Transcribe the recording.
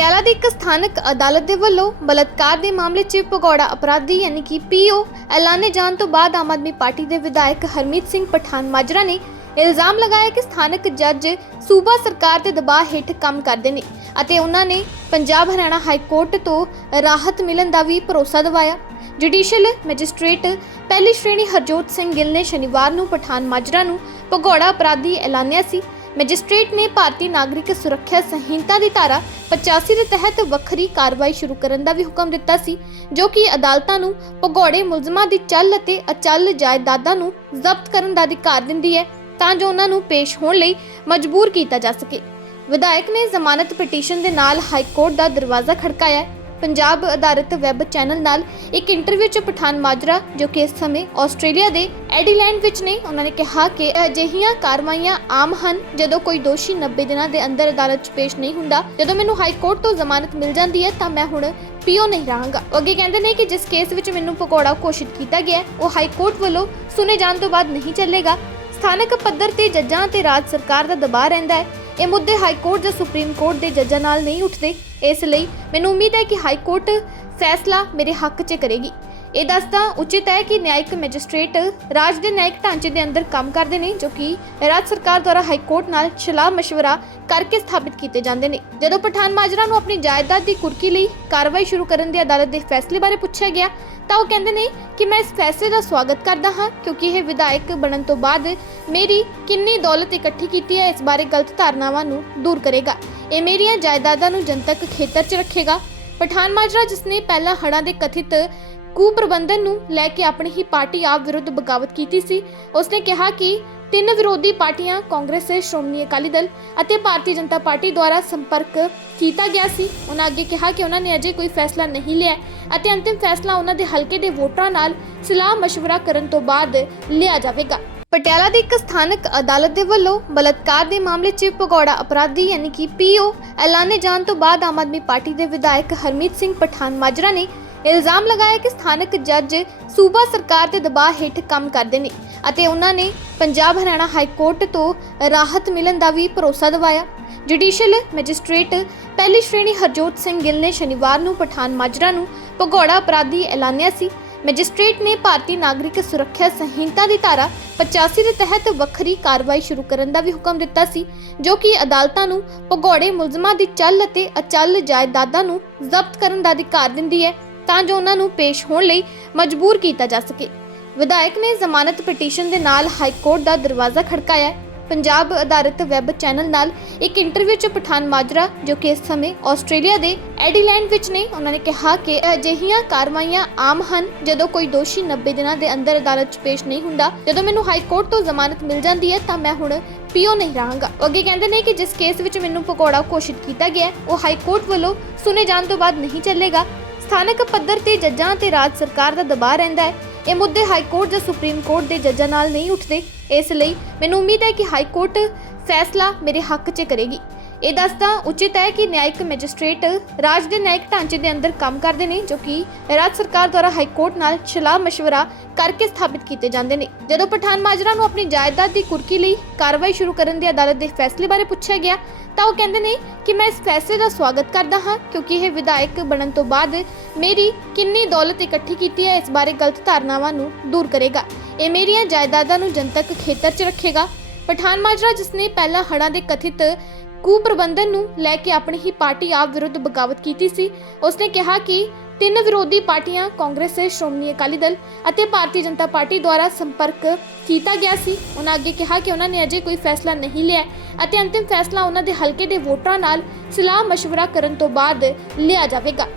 ਪਟਿਆਲਾ ਦੀ ਇੱਕ ਸਥਾਨਕ ਅਦਾਲਤ ਦੇ ਵੱਲੋਂ ਬਲਾਤਕਾਰ ਦੇ ਮਾਮਲੇ 'ਚ ਭਗੌੜਾ ਅਪਰਾਧੀ ਯਾਨੀ ਕਿ ਪੀਓ ਐਲਾਨੇ ਜਾਣ ਤੋਂ ਬਾਅਦ ਆਮ ਆਦਮੀ ਪਾਰਟੀ ਦੇ ਵਿਧਾਇਕ ਹਰਮੀਤ ਸਿੰਘ ਪਠਾਨ ਮਾਜਰਾ ਨੇ ਇਲਜ਼ਾਮ ਲਗਾਇਆ ਕਿ ਸਥਾਨਕ ਜੱਜ ਸੂਬਾ ਸਰਕਾਰ ਦੇ ਦਬਾਅ ਹੇਠ ਕੰਮ ਕਰਦੇ ਨੇ ਅਤੇ ਉਹਨਾਂ ਨੇ ਪੰਜਾਬ ਹਰਿਆਣਾ ਹਾਈ ਕੋਰਟ ਤੋਂ ਰਾਹਤ ਮਿਲਣ ਦਾ ਵੀ ਭਰੋਸਾ ਦਿਵਾਇਆ। ਜੁਡੀਸ਼ੀਅਲ ਮੈਜਿਸਟ੍ਰੇਟ ਪਹਿਲੀ ਸ਼੍ਰੇਣੀ ਹਰਜੋਤ ਸਿੰਘ ਗਿੱਲ ਨੇ ਸ਼ਨੀਵਾਰ ਨੂੰ ਪਠਾਨ ਮਾਜਰਾ ਨੂੰ ਭਗੌੜਾ ਅਪਰਾਧੀ ਐਲਾਨਿਆ ਸੀ। ਮੈਜਿਸਟ੍ਰੇਟ ਨੇ ਭਾਰਤੀ ਨਾਗਰਿਕ ਸੁਰੱਖਿਆ ਸੰਹਿਤਾ ਦੀ ਧਾਰਾ 85 ਦੇ ਤਹਿਤ ਵੱਖਰੀ ਕਾਰਵਾਈ ਸ਼ੁਰੂ ਕਰਨ ਦਾ ਵੀ ਹੁਕਮ ਦਿੱਤਾ ਸੀ, ਜੋ ਕਿ ਅਦਾਲਤਾਂ ਨੂੰ ਭਗੌੜੇ ਮੁਲਜ਼ਮਾਂ ਦੀ ਚੱਲ ਅਤੇ ਅਚਲ ਜਾਇਦਾਦਾਂ ਨੂੰ ਜ਼ਬਤ ਕਰਨ ਦਾ ਅਧਿਕਾਰ ਦਿੰਦੀ ਹੈ, ਤਾਂ ਜੋ ਉਹਨਾਂ ਨੂੰ ਪੇਸ਼ ਹੋਣ ਲਈ ਮਜਬੂਰ ਕੀਤਾ ਜਾ ਸਕੇ। ਵਿਧਾਇਕ ਨੇ ਜ਼ਮਾਨਤ ਪਟੀਸ਼ਨ ਦੇ ਨਾਲ ਹਾਈ ਕੋਰਟ ਦਾ ਦਰਵਾਜ਼ਾ ਖੜਕਾਇਆ ਪੰਜਾਬ ਆਧਾਰਿਤ ਵੈਬ ਚੈਨਲ ਨਾਲ ਇੱਕ ਇੰਟਰਵਿਊ 'ਚ ਪਠਾਨ ਮਾਜਰਾ, ਜੋ ਕਿ ਇਸ ਸਮੇਂ ਆਸਟ੍ਰੇਲੀਆ ਦੇ ਐਡੀਲੈਂਡ ਵਿੱਚ ਨੇ, ਉਹਨਾਂ ਨੇ ਕਿਹਾ ਕਿ ਅਜਿਹੀਆਂ ਕਾਰਵਾਈਆਂ ਆਮ ਹਨ, ਜਦੋਂ ਕੋਈ ਦੋਸ਼ੀ 90 ਦਿਨਾਂ ਦੇ ਅੰਦਰ ਅਦਾਲਤ 'ਚ ਪੇਸ਼ ਨਹੀਂ ਹੁੰਦਾ, ਜਦੋਂ ਮੈਨੂੰ ਹਾਈ ਕੋਰਟ ਤੋਂ ਜ਼ਮਾਨਤ ਮਿਲ ਜਾਂਦੀ ਹੈ, ਤਾਂ ਮੈਂ ਹੁਣ ਪੀਓ ਨਹੀਂ ਰਹਾਂਗਾ। ਅੱਗੇ ਕਹਿੰਦੇ ਨੇ ਕਿ ਜਿਸ ਕੇਸ ਵਿੱਚ ਮੈਨੂੰ ਪਕੌੜਾ ਘੋਸ਼ਿਤ ਕੀਤਾ ਗਿਆ ਉਹ ਹਾਈ ਕੋਰਟ ਵੱਲੋਂ ਸੁਨੇ ਜਾਣ ਤੋਂ ਬਾਅਦ ਨਹੀਂ ਚੱਲੇਗਾ। ਸਥਾਨਕ ਪੱਧਰ ਤੇ ਜੱਜਾਂ ਤੇ ਰਾਜ ਸਰਕਾਰ ਦਾ ਦਬਾਅ ਰਹਿੰਦਾ ਹੈ। ਇਹ ਮੁੱਦੇ ਹਾਈ ਕੋਰਟ ਜਾਂ ਸੁਪਰੀਮ ਕੋਰਟ ਦੇ ਜੱਜਾਂ ਨਾਲ ਨਹੀਂ ਉੱਠਦੇ। ਇਸ ਲਈ ਮੈਨੂੰ ਉਮੀਦ ਹੈ ਕਿ ਹਾਈ ਕੋਰਟ ਫੈਸਲਾ ਮੇਰੇ ਹੱਕ 'ਚ ਕਰੇਗੀ। ਇਹ ਦੱਸਦਾ, ਉਚਿਤ ਹੈ ਕਿ ਨਿਆਇਕ ਮੈਜਿਸਟ੍ਰੇਟ ਰਾਜ ਦੇ ਨਿਆਇਕ ਢਾਂਚੇ ਦੇ ਅੰਦਰ ਕੰਮ ਕਰਦੇ ਨੇ, ਜੋ ਕਿ ਰਾਜ ਸਰਕਾਰ ਦੁਆਰਾ ਹਾਈ ਕੋਰਟ ਨਾਲ ਸਲਾਹ ਮਸ਼ਵਰਾ ਕਰਕੇ ਸਥਾਪਿਤ ਕੀਤੇ ਜਾਂਦੇ ਨੇ। ਜਦੋਂ ਪਠਾਨ ਮਾਜਰਾ ਨੂੰ ਆਪਣੀ ਜਾਇਦਾਦ ਦੀ ਕੁਰਕੀ ਲਈ ਕਾਰਵਾਈ ਸ਼ੁਰੂ ਕਰਨ ਦੇ ਅਦਾਲਤ ਦੇ ਫੈਸਲੇ ਬਾਰੇ ਪੁੱਛਿਆ ਗਿਆ, ਤਾਂ ਉਹ ਕਹਿੰਦੇ ਨੇ ਕਿ ਮੈਂ ਇਸ ਫੈਸਲੇ ਦਾ ਸਵਾਗਤ ਕਰਦਾ ਹਾਂ, ਕਿਉਂਕਿ ਇਹ ਵਿਧਾਇਕ ਬਣਨ ਤੋਂ ਬਾਅਦ ਮੇਰੀ ਕਿੰਨੀ ਦੌਲਤ ਇਕੱਠੀ ਕੀਤੀ ਹੈ, ਇਸ ਬਾਰੇ ਗਲਤ ਧਾਰਨਾਵਾਂ ਨੂੰ ਦੂਰ ਕਰੇਗਾ। ਇਹ ਮੇਰੀਆਂ ਜਾਇਦਾਦਾਂ ਨੂੰ ਜਨਤਕ ਖੇਤਰ 'ਚ ਰੱਖੇਗਾ। ਪਠਾਨ ਮਾਜਰਾ, ਜਿਸ ਨੇ ਪਹਿਲਾਂ ਹੜਾਂ ਦੇ ਕਥਿਤ ਕੁਪ੍ਰਬੰਧਨ ਨੂੰ ਲੈ ਕੇ ਆਪਣੀ ਹੀ ਪਾਰਟੀ ਆਪ ਵਿਰੁੱਧ ਬਗਾਵਤ ਕੀਤੀ ਸੀ ਉਸਨੇ ਕਿਹਾ ਕਿ ਤਿੰਨ ਵਿਰੋਧੀ ਪਾਰਟੀਆਂ ਕਾਂਗਰਸ ਸ਼੍ਰੋਮਣੀ ਅਕਾਲੀ ਦਲ ਅਤੇ ਭਾਰਤੀ ਜਨਤਾ ਪਾਰਟੀ ਦੁਆਰਾ ਸੰਪਰਕ ਕੀਤਾ ਗਿਆ ਸੀ ਉਹਨਾਂ ਅੱਗੇ ਕਿਹਾ ਕਿ ਉਹਨਾਂ ਨੇ ਅਜੇ ਕੋਈ ਫੈਸਲਾ ਨਹੀਂ ਲਿਆ ਅਤੇ ਅੰਤਿਮ ਫੈਸਲਾ ਉਹਨਾਂ ਦੇ ਹਲਕੇ ਦੇ ਵੋਟਰਾਂ ਨਾਲ ਸਲਾਹ مشورہ ਕਰਨ ਤੋਂ ਬਾਅਦ ਲਿਆ ਜਾਵੇਗਾ ਪਟਿਆਲਾ ਦੀ ਇੱਕ ਸਥਾਨਕ ਅਦਾਲਤ ਦੇ ਵੱਲੋਂ ਬਲਾਤਕਾਰ ਦੇ ਮਾਮਲੇ 'ਚ ਭਗੌੜਾ ਅਪਰਾਧੀ ਯਾਨੀ ਕਿ ਪੀਓ ਐਲਾਨੇ ਜਾਣ ਤੋਂ ਬਾਅਦ ਆਮ ਆਦਮੀ ਪਾਰਟੀ ਦੇ ਵਿਧਾਇਕ ਹਰਮੀਤ ਸਿੰਘ ਪਠਾਨ ਮਾਜਰਾ ਨੇ ਇਲਜ਼ਾਮ ਲਗਾਇਆ ਕਿ ਸਥਾਨਕ ਜੱਜ ਸੂਬਾ ਸਰਕਾਰ ਦੇ ਦਬਾਅ ਹੇਠ ਕੰਮ ਕਰਦੇ ਨੇ ਅਤੇ ਉਹਨਾਂ ਨੇ ਪੰਜਾਬ ਹਰਿਆਣਾ ਹਾਈ ਕੋਰਟ ਤੋਂ ਰਾਹਤ ਮਿਲਣ ਦਾ ਵੀ ਭਰੋਸਾ ਦਿਵਾਇਆ। ਜੁਡੀਸ਼ੀਅਲ ਮੈਜਿਸਟ੍ਰੇਟ ਪਹਿਲੀ ਸ਼੍ਰੇਣੀ ਹਰਜੋਤ ਸਿੰਘ ਗਿੱਲ ਨੇ ਸ਼ਨੀਵਾਰ ਨੂੰ ਪਠਾਨ ਮਾਜਰਾ ਨੂੰ ਭਗੌੜਾ ਅਪਰਾਧੀ ਐਲਾਨਿਆ ਸੀ। ਮੈਜਿਸਟ੍ਰੇਟ ਨੇ ਭਾਰਤੀ ਨਾਗਰਿਕ ਸੁਰੱਖਿਆ ਸੰਹਿਤਾ ਦੀ ਧਾਰਾ 85 ਦੇ ਤਹਿਤ ਵੱਖਰੀ ਕਾਰਵਾਈ ਸ਼ੁਰੂ ਕਰਨ ਦਾ ਵੀ ਹੁਕਮ ਦਿੱਤਾ ਸੀ, ਜੋ ਕਿ ਅਦਾਲਤਾਂ ਨੂੰ ਭਗੌੜੇ ਮੁਲਜ਼ਮਾਂ ਦੀ ਚੱਲ ਅਤੇ ਅਚੱਲ ਜਾਇਦਾਦਾਂ ਨੂੰ ਜ਼ਬਤ ਕਰਨ ਦਾ ਅਧਿਕਾਰ ਦਿੰਦੀ ਹੈ। ਤਾਂ ਜੋ ਉਹਨਾਂ ਨੂੰ ਪੇਸ਼ ਹੋਣ ਲਈ ਮਜਬੂਰ ਕੀਤਾ ਜਾ ਸਕੇ। ਵਿਧਾਇਕ ਨੇ ਜ਼ਮਾਨਤ ਪਟੀਸ਼ਨ ਦੇ ਨਾਲ ਹਾਈ ਕੋਰਟ ਦਾ ਦਰਵਾਜ਼ਾ ਖੜਕਾਇਆ ਪੰਜਾਬ ਆਧਾਰਿਤ ਵੈਬ ਚੈਨਲ ਨਾਲ ਇੱਕ ਇੰਟਰਵਿਊ 'ਚ ਪਠਾਨ ਮਾਜਰਾ, ਜੋ ਕਿ ਇਸ ਸਮੇਂ ਆਸਟ੍ਰੇਲੀਆ ਦੇ ਐਡੀਲੈਂਡ ਵਿੱਚ ਨੇ, ਉਹਨਾਂ ਨੇ ਕਿਹਾ ਕਿ ਅਜਿਹੀਆਂ ਕਾਰਵਾਈਆਂ ਆਮ ਹਨ। ਜਦੋਂ ਕੋਈ ਦੋਸ਼ੀ 90 ਦਿਨਾਂ ਦੇ ਅੰਦਰ ਅਦਾਲਤ 'ਚ ਪੇਸ਼ ਨਹੀਂ ਹੁੰਦਾ, ਜਦੋਂ ਮੈਨੂੰ ਹਾਈ ਕੋਰਟ ਤੋਂ ਜ਼ਮਾਨਤ ਮਿਲ ਜਾਂਦੀ ਹੈ, ਤਾਂ ਮੈਂ ਹੁਣ ਪੀਓ ਨਹੀਂ ਰਹਾਂਗਾ। ਅੱਗੇ ਕਹਿੰਦੇ ਨੇ ਕਿ ਜਿਸ ਕੇਸ ਵਿੱਚ ਮੈਨੂੰ ਪਕੌੜਾ ਘੋਸ਼ਿਤ ਕੀਤਾ ਗਿਆ ਉਹ ਹਾਈ ਕੋਰਟ ਵੱਲੋਂ ਸੁਨੇ ਜਾਣ ਤੋਂ ਬਾਅਦ ਨਹੀਂ ਚੱਲੇਗਾ। ਸਥਾਨਕ ਪੱਧਰ ਤੇ ਜੱਜਾਂ ਤੇ ਰਾਜ ਸਰਕਾਰ ਦਾ ਦਬਾਅ ਰਹਿੰਦਾ ਹੈ। ਇਹ ਮੁੱਦੇ ਹਾਈ ਕੋਰਟ ਜਾਂ ਸੁਪਰੀਮ ਕੋਰਟ ਦੇ ਜੱਜਾਂ ਨਾਲ ਨਹੀਂ ਉੱਠਦੇ। ਇਸ ਲਈ ਮੈਨੂੰ ਉਮੀਦ ਹੈ ਕਿ ਹਾਈ ਕੋਰਟ ਫੈਸਲਾ ਮੇਰੇ ਹੱਕ 'ਚ ਕਰੇਗੀ। ਇਹ ਦੱਸਦਾ, ਉਚਿਤ ਹੈ ਕਿ ਨਿਆਇਕ ਮੈਜਿਸਟ੍ਰੇਟ ਰਾਜ ਦੇ ਨਿਆਇਕ ਢਾਂਚੇ ਦੇ ਅੰਦਰ ਕੰਮ ਕਰਦੇ ਨੇ, ਜੋ ਕਿ ਰਾਜ ਸਰਕਾਰ ਦੁਆਰਾ ਹਾਈ ਕੋਰਟ ਨਾਲ ਸਲਾਹ مشਵਰਾ ਕਰਕੇ ਸਥਾਪਿਤ ਕੀਤੇ ਜਾਂਦੇ ਨੇ। ਜਦੋਂ ਪਠਾਨ ਮਾਜਰਾ ਨੂੰ ਆਪਣੀ ਜਾਇਦਾਦ ਦੀ ਕੁਰਕੀ ਲਈ ਕਾਰਵਾਈ ਸ਼ੁਰੂ ਕਰਨ ਦੀ ਅਦਾਲਤ ਦੇ ਫੈਸਲੇ ਬਾਰੇ ਪੁੱਛਿਆ ਗਿਆ, ਤਾਂ ਉਹ ਕਹਿੰਦੇ ਨੇ ਕਿ ਮੈਂ ਇਸ ਫੈਸਲੇ ਦਾ ਸਵਾਗਤ ਕਰਦਾ ਹਾਂ, ਕਿਉਂਕਿ ਇਹ ਵਿਧਾਇਕ ਬਣਨ ਤੋਂ ਬਾਅਦ ਮੇਰੀ ਕਿੰਨੀ ਦੌਲਤ ਇਕੱਠੀ ਕੀਤੀ ਹੈ, ਇਸ ਬਾਰੇ ਗਲਤ ਧਾਰਨਾਵਾਂ ਨੂੰ ਦੂਰ ਕਰੇਗਾ। ਇਹ ਮੇਰੀਆਂ ਜਾਇਦਾਦਾਂ ਨੂੰ ਜਨਤਕ ਖੇਤਰ 'ਚ ਰੱਖੇਗਾ। ਪਠਾਨ ਮਾਜਰਾ, ਜਿਸ ਨੇ ਪਹਿਲਾਂ ਹੜਾਂ ਦੇ ਕਥਿਤ ਕੁਪ੍ਰਬੰਧਨ ਨੂੰ ਲੈ ਕੇ ਆਪਣੀ ਹੀ ਪਾਰਟੀ ਆਪ ਵਿਰੁੱਧ ਬਗਾਵਤ ਕੀਤੀ ਸੀ ਉਸਨੇ ਕਿਹਾ ਕਿ ਤਿੰਨ ਵਿਰੋਧੀ ਪਾਰਟੀਆਂ ਕਾਂਗਰਸ ਸ਼੍ਰੋਮਣੀ ਅਕਾਲੀ ਦਲ ਅਤੇ ਭਾਰਤੀ ਜਨਤਾ ਪਾਰਟੀ ਦੁਆਰਾ ਸੰਪਰਕ ਕੀਤਾ ਗਿਆ ਸੀ ਉਹਨਾਂ ਅੱਗੇ ਕਿਹਾ ਕਿ ਉਹਨਾਂ ਨੇ ਅਜੇ ਕੋਈ ਫੈਸਲਾ ਨਹੀਂ ਲਿਆ ਅਤੇ ਅੰਤਿਮ ਫੈਸਲਾ ਉਹਨਾਂ ਦੇ ਹਲਕੇ ਦੇ ਵੋਟਰਾਂ ਨਾਲ ਸਲਾਹ مشورہ ਕਰਨ ਤੋਂ ਬਾਅਦ ਲਿਆ ਜਾਵੇਗਾ